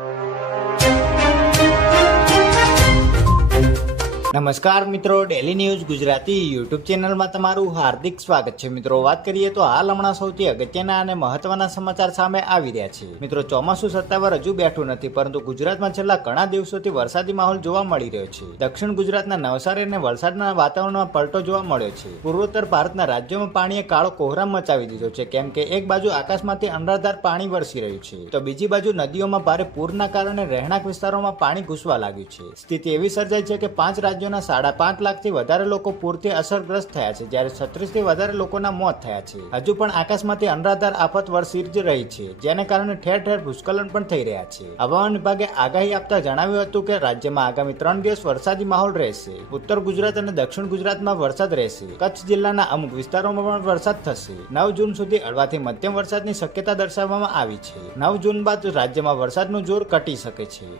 you. નમસ્કાર મિત્રો daily news Gujarati YouTube ચેનલમાં તમારું હાર્દિક સ્વાગત છે. મિત્રો, વાત કરીએ તો હાલ હમણાં સૌથી અગત્યના અને મહત્વના સમાચાર સામે આવી રહ્યા છે. મિત્રો, ચોમાસું સત્તાવાર હજુ બેઠું નથી, પરંતુ ગુજરાતમાં છેલ્લા ઘણા દિવસોથી વરસાદી માહોલ જોવા મળી રહ્યો છે. દક્ષિણ ગુજરાતના નવસારી અને વલસાડના વાતાવરણમાં પલટો જોવા મળ્યો છે. પૂર્વોત્તર ભારતના રાજ્યોમાં પાણીએ કાળો કોહરામ મચાવી દીધો છે. કેમ કે એક બાજુ આકાશમાંથી અનરાધાર પાણી વરસી રહ્યું છે, તો બીજી બાજુ નદીઓમાં ભારે પૂરના કારણે રહેણાંક વિસ્તારોમાં પાણી ઘૂસવા લાગ્યું છે. સ્થિતિ એવી સર્જાઈ છે કે પાંચ રાજ્યોના સાડા પાંચ લાખથી વધારે લોકો પૂરથી અસરગ્રસ્ત થયા છે, જ્યારે છત્રીસથી વધારે લોકોના મોત થયા છે. હજુ પણ આકાશમાંથી અનરાધાર આફત વરસી રહી છે, જેને કારણે ઠેર ઠેર ભૂસ્ખલન પણ થઈ રહ્યા છે. હવામાન વિભાગે આગાહી આપતા જણાવ્યું હતું કે, રાજ્યમાં આગામી ત્રણ દિવસ વરસાદી માહોલ રહેશે. ઉત્તર ગુજરાત અને દક્ષિણ ગુજરાતમાં વરસાદ રહેશે. કચ્છ જિલ્લાના અમુક વિસ્તારોમાં પણ વરસાદ થશે. નવ જૂન સુધી હળવાથી મધ્યમ વરસાદની શક્યતા દર્શાવવામાં આવી છે. નવ જૂન બાદ રાજ્યમાં વરસાદનું જોર ઘટી શકે છે.